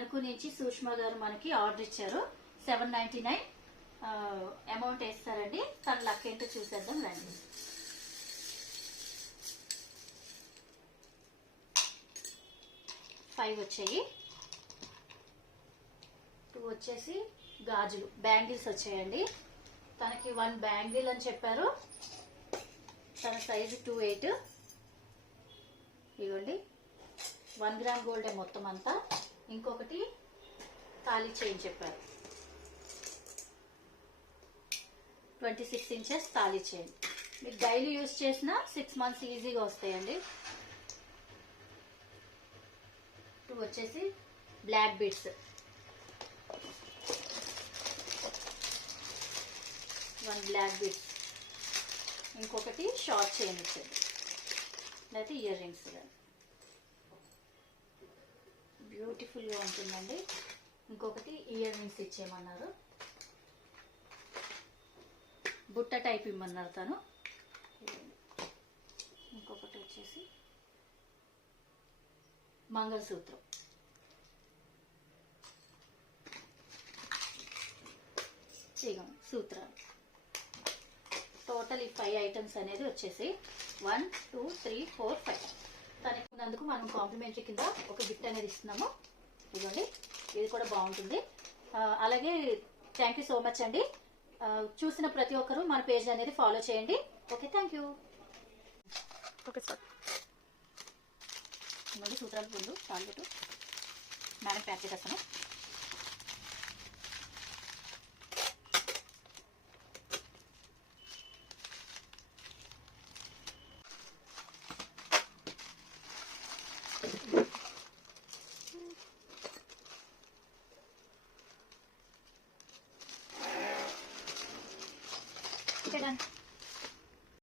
తణుకు నుంచి సుష్మా గారు మనకి ఆర్డర్ ఇచ్చారు. 799 అమౌంట్ వేస్తారండి. తన లక్ ఏంటో చూసేద్దాం రండి. ఫైవ్ వచ్చాయి. 2 వచ్చేసి గాజులు బ్యాంగిల్స్ వచ్చాయండి. తనకి 1 బ్యాంగిల్ అని చెప్పారు. తన సైజు 28. ఇవ్వండి 1 గ్రామ్ గోల్డే మొత్తం అంతా. ఇంకొకటి తాళి చైన్ చెప్పారు. 26 ఇంచెస్ తాళి చైన్. మీకు డైలీ యూజ్ చేసిన 6 మంత్స్ ఈజీగా వస్తాయండి. 2 వచ్చేసి బ్లాక్ బీడ్స్. 1 black beads. ఇంకొకటి షార్ట్ చైన్ ఇచ్చింది, లేకపోతే ఇయర్ రింగ్స్. బ్యూటిఫుల్గా ఉంటుందండి. ఇంకొకటి ఇయర్ రింగ్స్ ఇచ్చేయమన్నారు. బుట్ట టైప్ ఇమ్మన్నారు తను. ఇంకొకటి వచ్చేసి మంగళసూత్రం. సూత్రాలు. టోటల్ ఈ 5 ఐటమ్స్ అనేది వచ్చేసి 1 2 3 4 5. తనకి ఉన్నందుకు మనం కాంప్లిమెంటరీ కింద ఒక గిఫ్ట్ అనేది ఇస్తున్నాము. ఇదిగోండి, ఇది కూడా బాగుంటుంది. అలాగే థ్యాంక్ యూ సో మచ్ అండి. చూసిన ప్రతి ఒక్కరూ మన పేజ్ అనేది ఫాలో చేయండి. Okay, thank you. Okay sir. ఇవ్వండి సూత్రాలు ముందు తాళ్ళెటు మేడం ప్యాక్ చేసేస్తాను. Okay, done.